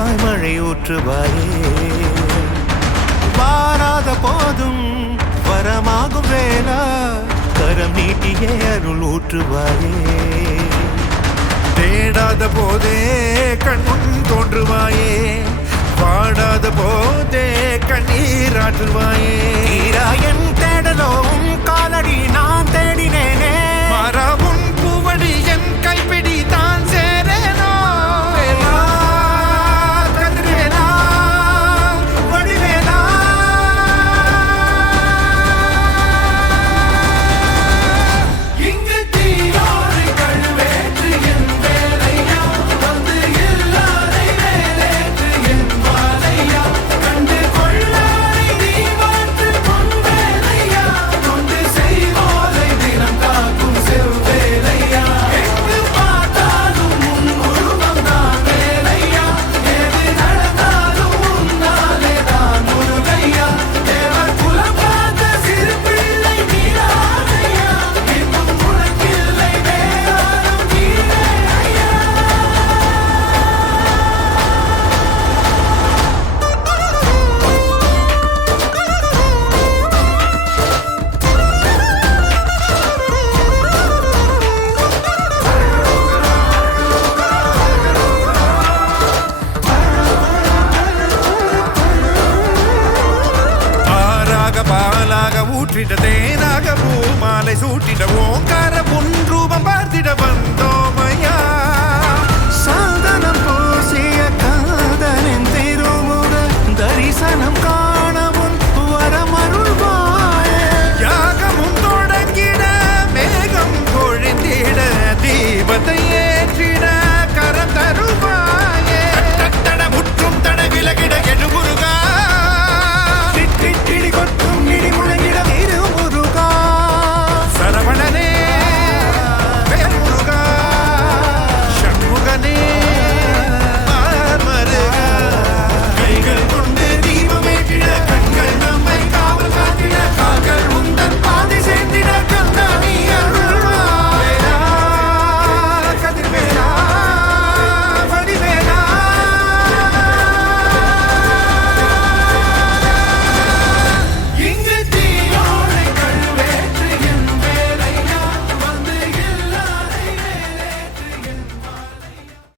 வரமாய் மழை ஊற்றுவாயே வாராத போதும் வரமாகும் வேளா கரம் நீட்டியே அருள் ஊற்றுவாயே தேடாத போதே கண்முன் தோன்றுவாயே பாடாத போதே கண்ணீராற்றுவாயே என் தேடலோவும் காலடி நான் தேடினேனே மாறாவும் பூவடி என் கைப்பிடி தான் சேரேனோ கதிரேனா வடிவேலா இங்கு தீயோடு கழுவேற்று என் வேலையா வந்து இல்லாதை வேலேற்று என் வாழையா கண்டு கொள்ளாரை நீ மாற்று பொன் வேலையா கொண்டு செய்வோலை தினம் காக்கும் செவ்வேலையா எங்கு பார்த்தாலும் உன் உருவம் தான் வேலையா எது நடந்தாலும் உன்னாலே தான் முருகையா தேவர் குலம் பார்த்த சிறு பிள்ளை நீராதையா இன்னும் உனக்கில்லை வேறாரும் நீரே ஐயா ஆறாக பாலாக ஊற்றிட தேனாக பூமாலை சூட்டிட ஓங்கார பொன் ரூபம் பார்த்திட வந்தோ